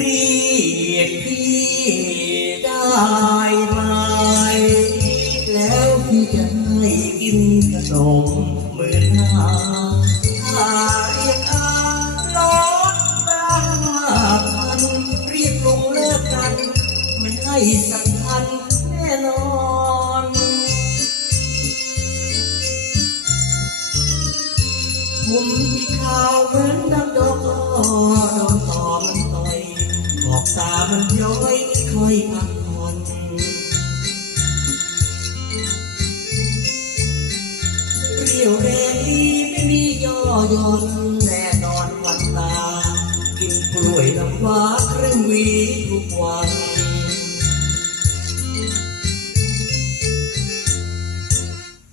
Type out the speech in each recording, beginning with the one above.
รีบพี่ได้ไหมแล้วพี่จะให้กินขนมเหมือนหาถ้าเรียกอาน้องตาพันเรียกลงเลิกกัน ไม่ให้สำคัญ มุมที่าวเหมือนน้ำดอกโดนตอมันต่อยขอบตามันย้อยคอยพักผ่อนเรียวแรงดีไม่มีย่อนแน่นอนวันตา กินกล้วยน้ำว้าครึ่งวีทุกวัน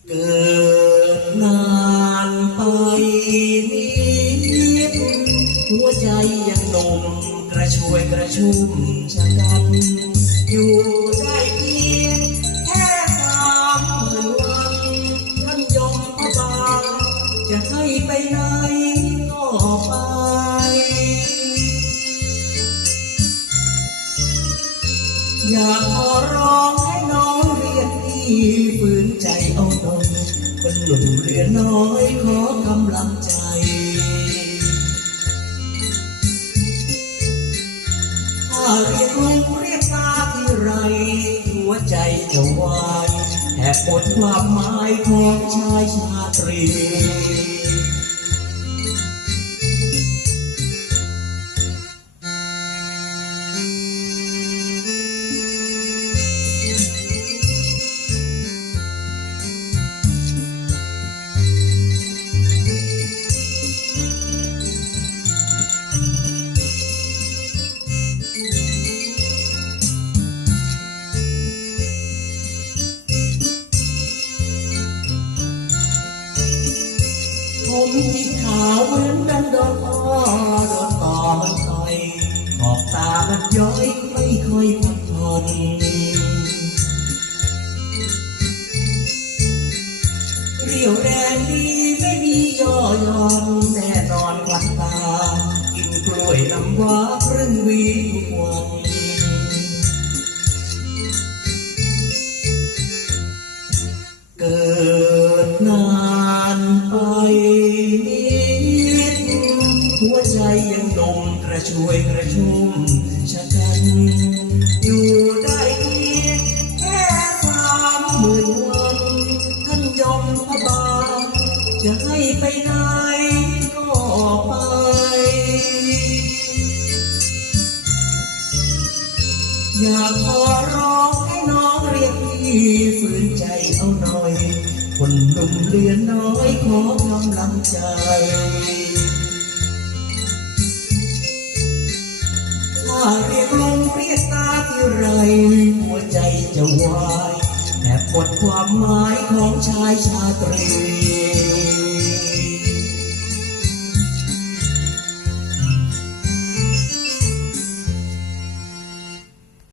กิ ชุ่มชะกัน อยู่ได้เพียงแค่สามหมื่นวันท่านยมพระบาทจะให้ไปไหนก็ไป อยากขอร้องให้น้องเรียนพี่ฝืนใจเอาตนเป็นหนุ่มเรียนน้อยขอกำลังใจ เรียกลุงเรียกตาที่ไร หัวใจจะวายแอบหมดความหมายของชายชาตรีาวเหมือนดังดอกอ้อดอกต่อมันต่อยขอบตามันย้อยไม่ค่อยพักผ่อนเรียวแรงดีไม่มีย่อยอนแน่นอนควันตากินกล้วยน้ำว้าครึ่งวีทุกวัน ยังหนมกระชวยกระชุ่มชะกัน อยู่ได้เพียงแค่สามหมื่นวันท่านยมพระบาทจะให้ไปไหนก็ไป อยากขอร้องให้น้องเรียกพี่ฝืนใจเอาหน่อย คนหนุ่มเรียนน้อยขอกำลังใจ เรียกลงเรียกตาที่ไรหัวใจจะวายแอบหมดความหมายของชายชาตรี